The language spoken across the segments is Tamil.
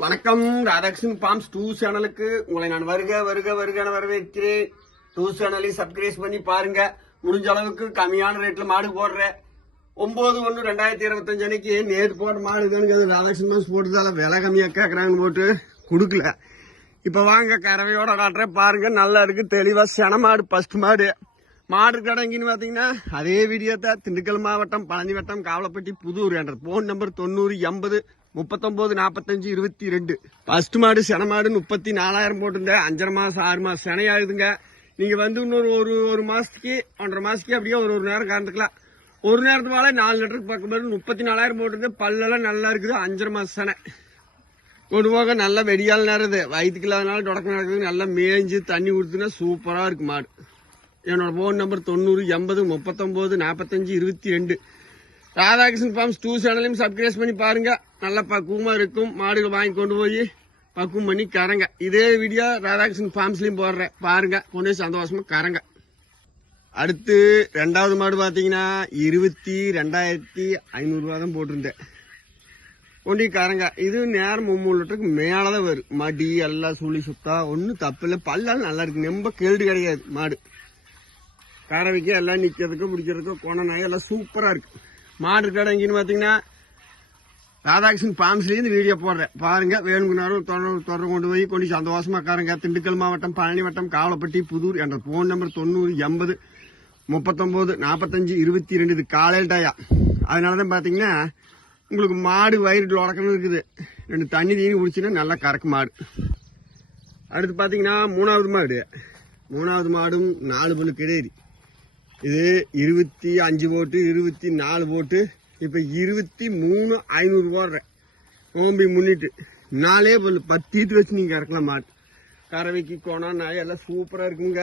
வணக்கம் ராதாகிருஷ்ணன் பாம்ஸ் டூ சேனலுக்கு உங்களை நான் வருக வருக வருக வரவேற்கிறேன். டூ சேனலையும் சப்ஸ்கிரைப் பண்ணி பாருங்க. முடிஞ்ச அளவுக்கு கம்மியான ரேட்ல மாடு போடுறேன். ஒன்பது ஒன்று ரெண்டாயிரத்தி இருபத்தஞ்சு அன்னைக்கு நேற்று போட மாடு தானுங்க அது ராதாகிருஷ்ணன் பாம்ஸ் போட்டதால விலை கம்மியாக கேட்குறாங்க போட்டு கொடுக்கல. இப்போ வாங்க கறவையோட காட்டுறேன். பாருங்க நல்லா இருக்கு. தெளிவாக சென மாடு ஃபர்ஸ்ட் மாடு. மாடு கடங்கின்னு பார்த்தீங்கன்னா அதே வீடியோ தான் திண்டுக்கல் மாவட்டம் பழனி வட்டம் காவலப்பட்டி புதூர் என்ற ஃபோன் நம்பர் தொண்ணூறு எண்பது முப்பத்தொன்பது நாற்பத்தஞ்சு இருபத்தி ரெண்டு. ஃபஸ்ட் மாடு சென மாடு முப்பத்தி நாலாயிரம் போட்டிருந்தேன். அஞ்சரை மாதம் ஆறு மாதம் செனையாகுதுங்க நீங்கள் வந்து இன்னொரு ஒரு ஒரு மாதத்துக்கு ஒன்றரை மாதத்துக்கு அப்படியே ஒரு ஒரு நேரம் கறந்துக்கலாம். ஒரு நேரத்து மேலே நாலு லிட்டருக்கு பக்கம் முப்பத்தி நாலாயிரம் போட்டிருந்தேன். பல்லெல்லாம் நல்லா இருக்குது. அஞ்சரை மாதம் செனை. கொண்டு போக நல்லா வெடியால் நேரது. வயிற்றுக்கு இல்லாதனால தொடக்கம் நடக்குது நல்லா மேய்ஞ்சு தண்ணி கொடுத்துனா சூப்பராக இருக்குது மாடு. என்னோடய ஃபோன் நம்பர் தொண்ணூறு எண்பது முப்பத்தொம்போது நாற்பத்தஞ்சு இருபத்தி ரெண்டு. ராதாகிருஷ்ணன் ஃபார்ம்ஸ் டூ சேனலையும் சப்ஸ்கிரைப் பண்ணி பாருங்க. நல்லா பக்குவமாக இருக்கும். மாடுகள் வாங்கி கொண்டு போய் பக்குவம் பண்ணி கரங்க இதே வீடியோ ராதாகிருஷ்ணன் ஃபார்ம்ஸ்லையும் போடுறேன். பாருங்க. கொண்டு போய் சந்தோஷமா கரங்க அடுத்து ரெண்டாவது மாடு பார்த்தீங்கன்னா இருபத்தி ரெண்டாயிரத்தி ஐநூறுரூவா தான் போட்டிருந்தேன். கொண்டிக்காரங்க இது நேரம் மூணு லிட்டருக்கு மேலே தான் வரும். மடி எல்லாம் சுழி சுத்தா ஒன்றும் தப்பு இல்லை. பல்லாலும் நல்லா இருக்கு. ரொம்ப கேள்வி கிடையாது மாடு. கறவைக்கு எல்லாம் நிற்கிறதுக்கும் பிடிக்கிறதுக்கும் கொண நாய் எல்லாம் சூப்பராக இருக்குது மாடு கடை இங்கேன்னு பார்த்தீங்கன்னா ராதாகிருஷ்ணன் பாம்ஸ்லேருந்து வீடியோ போடுறேன். பாருங்க வேணுங்குனாரும் தொடர் தொடர் கொண்டு போய் கொண்டு சந்தோஷமா காரங்க திண்டுக்கல் மாவட்டம் பழனி வட்டம் காவலப்பட்டி புதூர் என்ற ஃபோன் நம்பர் தொண்ணூறு எண்பது முப்பத்தொம்போது நாற்பத்தஞ்சு இருபத்தி ரெண்டு இது காலையில் டயா அதனால தான் பார்த்தீங்கன்னா உங்களுக்கு மாடு வயிறு உடக்கணும் இருக்குது. ரெண்டு தண்ணி தீனி குடிச்சுன்னா நல்லா கறக்கு மாடு. அடுத்து பார்த்தீங்கன்னா மூணாவது மாடு. மூணாவது மாடும் நாலு பல்லு கிடையாது இது இருபத்தி அஞ்சு போட்டு இருபத்தி நாலு போட்டு இப்போ இருபத்தி மூணு ஐநூறு போடுறேன். நோம்பி முன்னிட்டு. நாலே பல்லு பத்து வச்சு நீங்கள் கறக்கலாம் மாட்டு. கறவைக்கு கோணம் நாய் எல்லாம் சூப்பராக இருக்குங்க.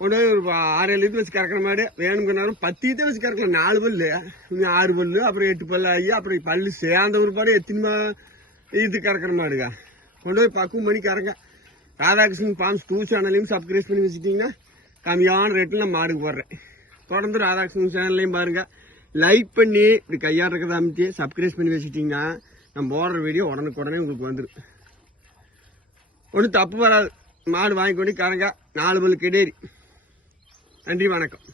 கொண்டு போய் ஒரு ஆறு ஏழு இது வச்சு கறக்கிற மாடு. வேணுங்கிற நேரம் பத்து வச்சு கறக்கலாம். நாலு பல்லு ஆறு பல்லு அப்புறம் எட்டு பல்லு ஆகி அப்புறம் பல்லு சேர்ந்த ஒரு பாடு எத்தனை இது கறக்கிற மாடுங்க கொண்டு போய் பக்குவம் பண்ணி கறங்க. ராதாகிருஷ்ணன் பாம்ஸ் டூ சேனலையும் சப்ஸ்கிரைப் பண்ணி வச்சுட்டிங்கன்னா கம்மியான ரேட்டில் நான் மாடுக்கு போடுறேன். தொடர்ந்து ராதாகிருஷ்ணன் சேனல்லையும் பாருங்கள் லைக் பண்ணி இப்படி கையாடுறத இருக்கிறத சப்ஸ்கிரைப் பண்ணி வச்சுட்டிங்கன்னா நான் போடுற வீடியோ உடனுக்குடனே உங்களுக்கு வந்துடும் ஒன்றும் தப்பு வராது. மாடு வாங்கி கொண்டு கறங்க நாலு பல்லு கிடையாது நன்றி வணக்கம்.